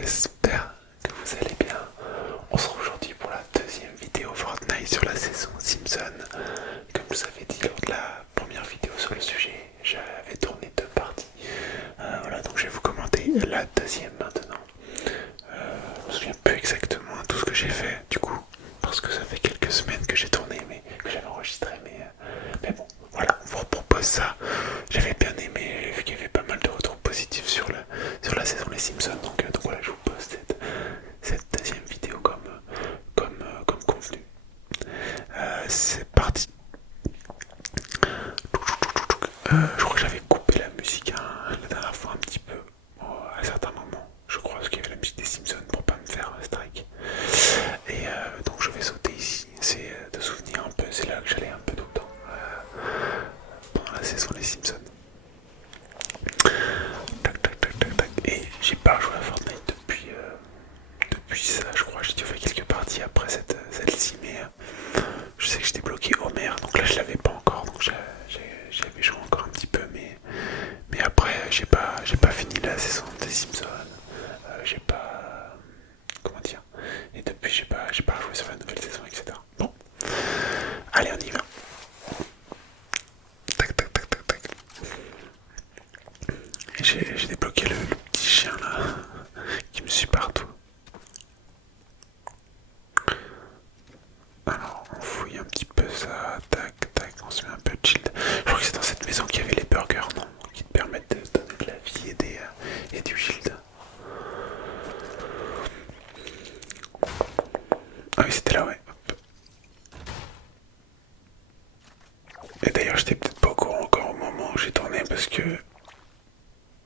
j'espère que vous allez bien. On se retrouve aujourd'hui pour la deuxième vidéo Fortnite sur la saison Simpson. Comme je vous avais dit lors de la première vidéo sur le sujet, j'avais tourné deux parties. Voilà, donc je vais vous commenter la deuxième maintenant. Je me souviens plus exactement de tout ce que j'ai fait du coup, parce que ça fait quelques semaines que j'ai tourné, mais que j'avais enregistré, mais bon, voilà, on vous propose ça. J'avais bien aimé, vu qu'il y avait pas mal de retours positifs sur la saison Les Simpsons, donc voilà, je vous pose cette deuxième vidéo comme convenu. C'est parti. Je crois que j'avais coupé la musique la dernière fois un petit peu, à certains moments, je crois, parce qu'il y avait la musique des Simpsons pour pas me faire strike. Et donc je vais sauter ici, c'est de souvenir un peu, c'est là que j'allais un peu tout le temps pendant la saison Les Simpsons. Tac tac tac tac tac. Et j'ai pas joué à Fortnite depuis ça, je crois. J'ai dû faire quelques parties après celle-ci, mais je sais que j'étais bloqué Homer, donc là je l'avais pas encore, donc j'avais joué encore un petit peu, mais après j'ai pas fini la saison des Simpsons. J'ai pas, comment dire, et depuis j'ai pas joué sur la nouvelle saison, etc. Bon, allez, on y va. Tac tac tac tac tac. Et j'ai débloqué le petit chien là qui me suit partout. Alors on fouille un petit peu ça, tac tac, on se met un peu de shield. Je crois que c'est dans cette maison qu'il y avait les burgers, non, qui te permettent de donner de la vie et du shield. Ah oui, c'était là, ouais. Hop. Et d'ailleurs j'étais peut-être pas au courant encore au moment où j'ai tourné parce que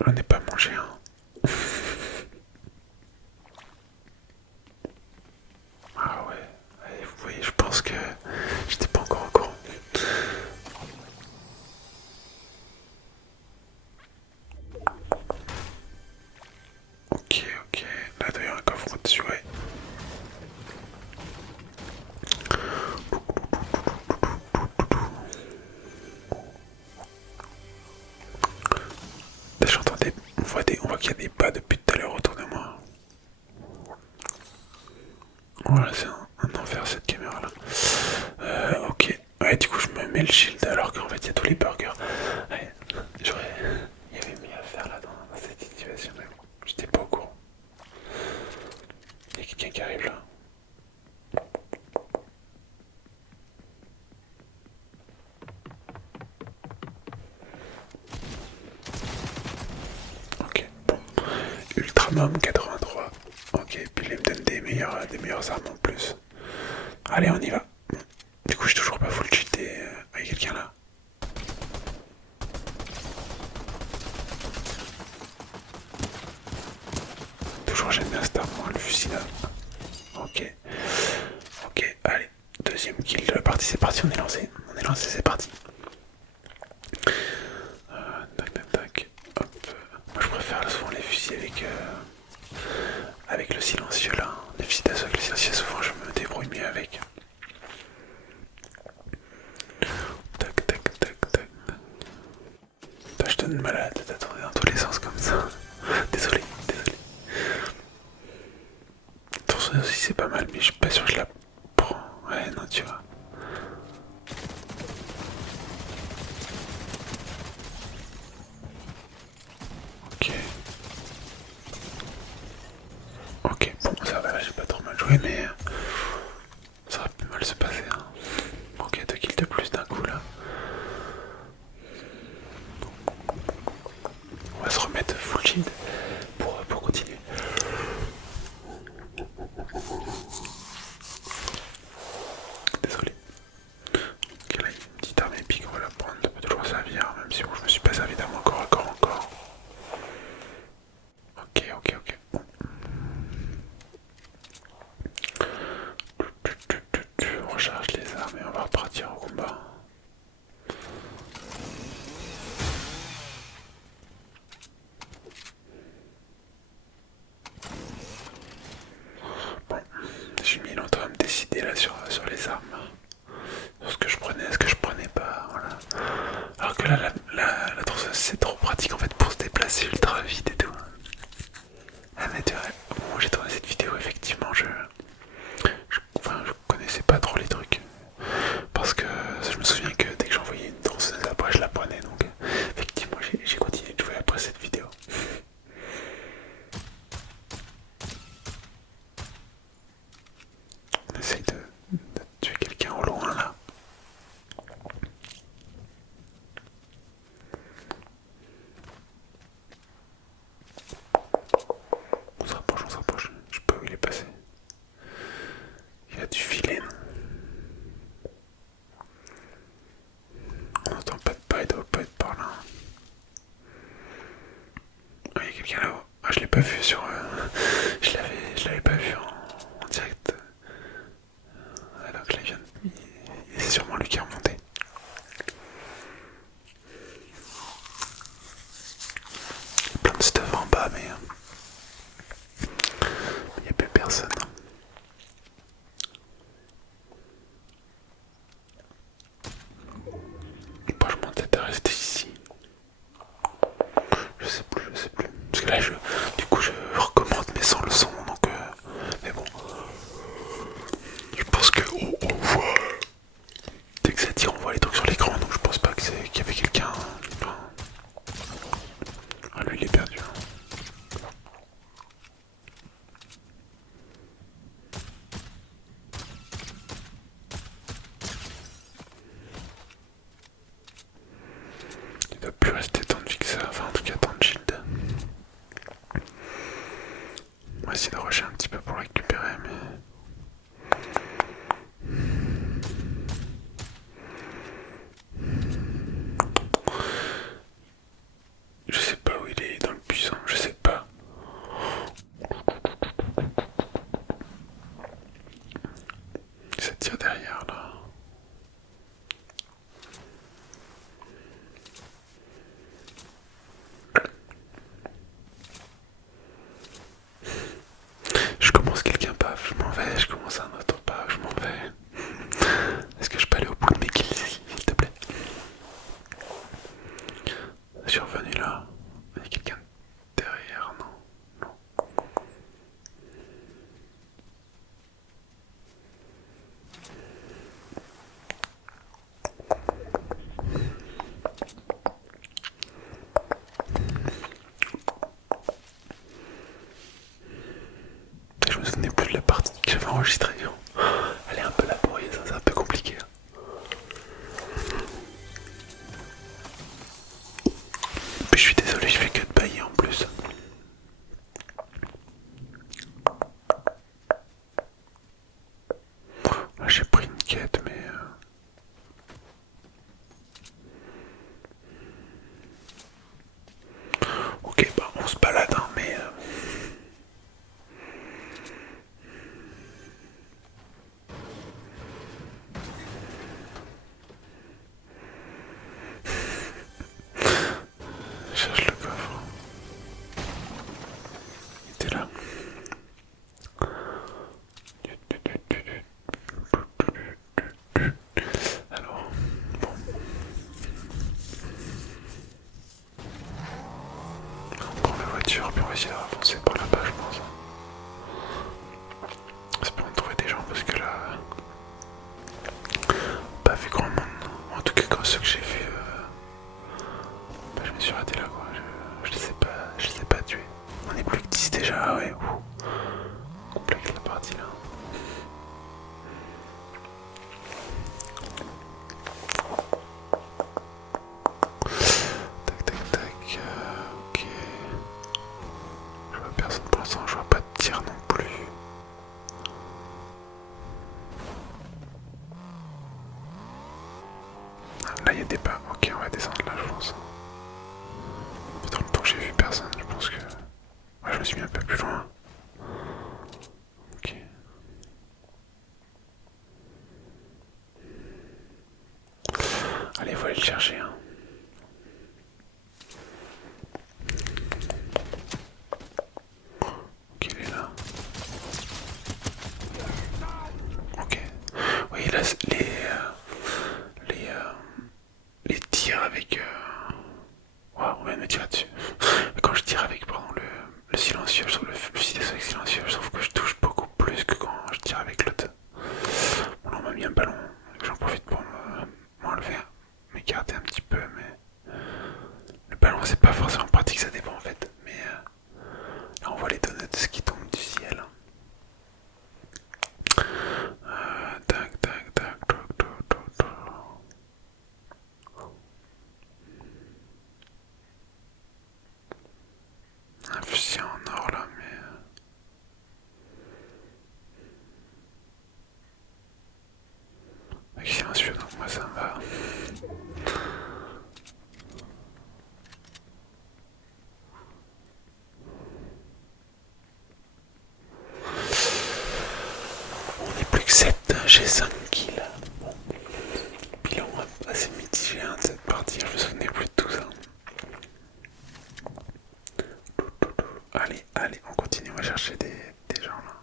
j'en ai pas mangé un. Ah ouais, allez, vous voyez, je pense que j'étais pas encore au courant. Ok, ok, là il y a un coffre au-dessus, ouais. J'entends on voit qu'il y a des pas depuis tout à l'heure autour de moi. Voilà, c'est un enfer cette caméra là. Ok, ouais, du coup je me mets le shield alors qu'en fait il y a tous les burgers. Ouais, il y avait mieux à faire là dans cette situation, mais bon, j'étais pas au courant. Il y a quelqu'un qui arrive là. Ok, bon. Ultramom 83. Ok, puis il me donne des meilleures armes en plus. Allez, on y va. Du coup, je suis toujours pas full cheaté. Il y a quelqu'un là. Toujours j'aime bien cette arme, le fusil là. Ok. Ok, allez. Deuxième kill de la partie, c'est parti, on est lancé. On est lancé, c'est parti. Tac tac tac. Hop. Moi je préfère souvent les fusils avec le silencieux là. Les fusils d'assaut avec le silencieux, souvent je me débrouille mieux avec. Tac tac tac tac. Putain, je donne malade de tourner dans tous les sens comme ça. Désolé, désolé. Attention aussi c'est pas mal, mais je suis pas sûr que je la prends. Ouais, non, tu vois. Ok. Ok, bon, ça va, j'ai pas trop mal joué, mais ça aurait pu mal se passer. Hein. Ok, 2 kills de plus d'un coup là. On va se remettre full shield pour continuer. Désolé. Ok, là, il y a une petite arme épique, on va la prendre, ça peut toujours servir, même si bon, je me suis pas servi d'arme encore. Ok, ok, ok. Bon. On recharge les armes et on va repartir au combat. Bon, j'ai mis longtemps à me décider là sur les armes. Sur ce que je prenais, ce que je prenais pas, voilà. Alors que là, la tronçonneuse c'est trop pratique en fait pour se déplacer ultra vite et tout. Ah, je l'ai pas vu sur... je l'avais pas vu en direct. Alors que là, c'est sûrement lui qui est remonté. Plein de stuff en bas, mais il n'y a plus personne. Moi, je m'entête à rester ici. Je sais plus. Parce que là, du coup, je recommande, mais sans le son, donc... mais bon. Je pense que on voit... Dès que ça tire, on voit les trucs sur l'écran, donc je pense pas qu'il y avait quelqu'un... Enfin... Ah, lui, il est perdu. Il doit plus rester tant de vie que ça, enfin en tout cas tant de shield. On va essayer de rusher un petit peu pour le récupérer, mais... Je sais pas où il est dans le buisson, je sais pas. Ça tire derrière là. Je commence quelqu'un paf, je m'en vais, je commence un autre paf, je m'en vais. Est-ce que je peux aller au bout de mes kills, s'il te plaît? Je suis revenu là. Il y a quelqu'un derrière, non? Non. Je me souvenais plus de la partie que j'avais enregistrée. Elle est un peu laborieuse, c'est un peu compliqué. Mais je suis désolé, je fais que de bailler en plus. Là, j'ai pris une quête, mais... Ok, bah on se balade, hein, mais... Je cherche le coffre. Il était là. Alors, bon. On prend la voiture, puis on va essayer d'avancer par là-bas, je pense. Espérons trouver des gens, parce que là... Pas vu grand monde. En tout cas, quand ceux que j'ai vus... Bah, je me suis raté là, quoi. Je les ai pas tués. On est plus que 10 déjà, ah ouais. Complexe la partie là. Tac tac tac, ok. Je vois personne pour l'instant, je vois pas de tir non plus. Là il y a des pas, ok on va descendre là je pense. Dans le temps que j'ai vu personne, je pense que... Ouais, je me suis mis un peu plus loin. Ok. Allez, faut aller le chercher hein. Ok, il est là. Ok. Oui, là, les tirs avec... Wow, on vient de me tirer dessus. Quand je tire avec, pardon, le silencieux, je trouve le fusil avec silencieux, je trouve que je touche beaucoup plus que quand je tire avec l'autre. Bon, là, on m'a mis un ballon, j'en profite pour m'enlever, m'écarter un petit peu, mais... Le ballon, c'est pas forcément pratique, ça dépend en fait. Mais là, on voit les donuts qui tombent du ciel. Tac, tac, tac, tac, tac, tac, tac. Un fusil en or là, mais... que 7, j'ai 5 kills. Bon. Bilan assez mitigé de cette partie, je me souvenais plus de tout ça. Allez, allez, on continue, on va chercher des gens là.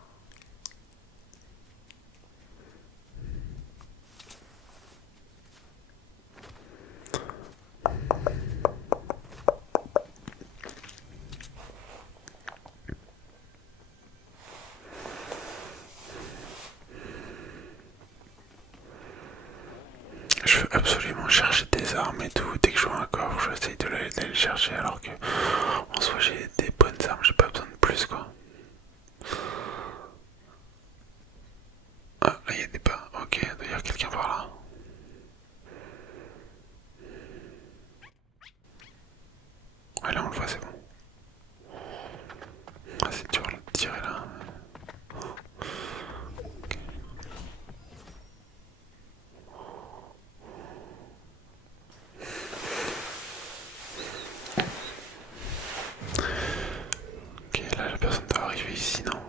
Je veux absolument chercher des armes et tout. Dès que je vois un coffre, j'essaye d'aller le chercher alors que en soi j'ai des bonnes armes, j'ai pas besoin de plus quoi. Ah, là il y a des pas. Ok, il doit y avoir quelqu'un par là. Ouais, là on le voit, c'est bon. Ah, c'est dur de tirer là. Ok. Ok, là la personne doit arriver ici, non?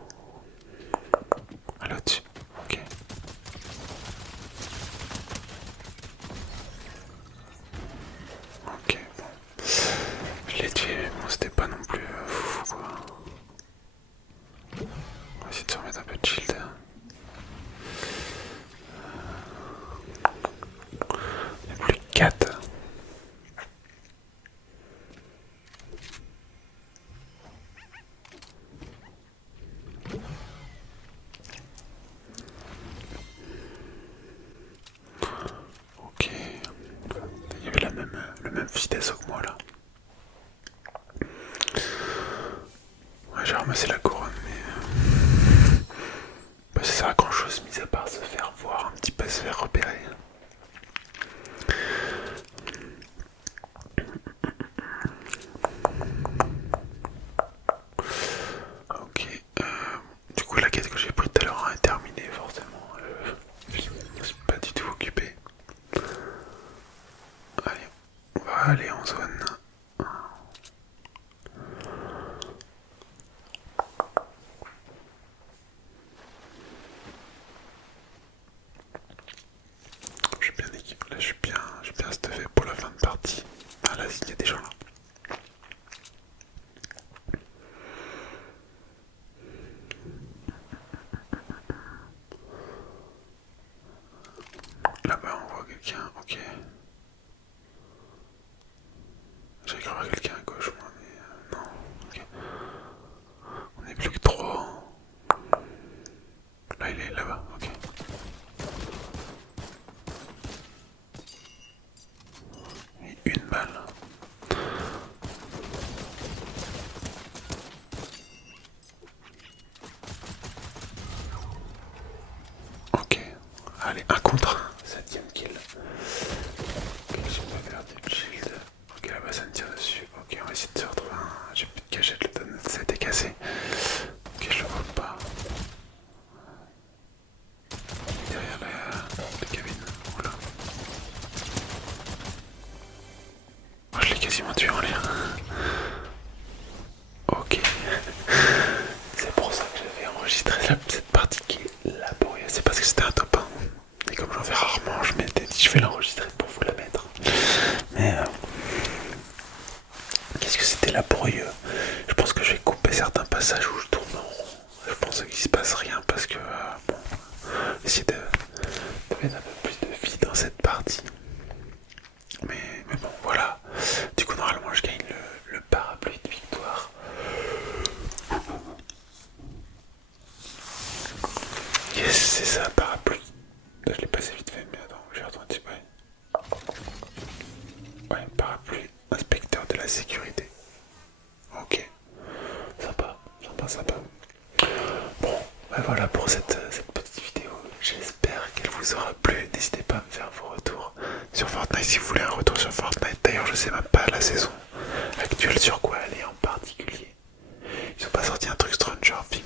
Ah, là-dessus. Ok. Ok, bon. Je l'ai tué, mais bon, c'était pas non plus fou quoi. On va essayer de se remettre un peu de shield. Il n'y a plus que 4. Ok. Il y avait le même fusil d'assaut que moi là. Ouais, j'ai ramassé la couronne, mais bah, ça sert à grand chose, mis à part se faire voir, un petit peu se faire repérer. Ok, du coup la quête que j'ai prise tout à l'heure est terminée forcément. Je ne suis pas du tout occupé. Allez, on va aller en zone. Je suis bien équipé, là je suis bien stuffé pour la fin de partie. Ah là, il y a des gens là. Là-bas on voit quelqu'un, ok. J'ai cru voir quelqu'un à gauche moi, mais non, ok. On est plus que 3. Là il est là-bas, ok. Et une balle. Ok, allez, un contre un. 7ème kill. Ok, j'ai pas perdu de shield. Ok, là-bas ça me tire dessus. Ok, on va essayer de se retrouver un. J'ai plus de cachette, le donut ça a été cassé. Ok, je le vois pas. Derrière la cabine. Oula. Oh, je l'ai quasiment tué en l'air. Ok. C'est pour ça que j'avais enregistré cette partie qui est laborieuse. C'est parce que c'était un top 1. Et comme j'en fais rarement, je m'étais dit je vais l'enregistrer pour vous la mettre. Mais qu'est-ce que c'était laborieux. Je pense que je vais couper certains passages où je tourne en rond. Je pense qu'il se passe rien parce que bon, essayer de mettre un peu plus de vie dans cette partie. Mais bon, voilà. Du coup, normalement, je gagne le parapluie de victoire. Yes, c'est ça, parapluie. Là, je l'ai passé vite fait, mais attends, j'ai retenu. Ouais, parapluie, inspecteur de la sécurité. Ok, sympa, sympa, sympa. Bon, bah voilà pour cette petite vidéo. J'espère qu'elle vous aura plu. N'hésitez pas à me faire vos retours sur Fortnite si vous voulez un retour sur Fortnite. D'ailleurs, je sais même pas la saison actuelle sur quoi elle est en particulier. Ils ont pas sorti un truc Stranger Things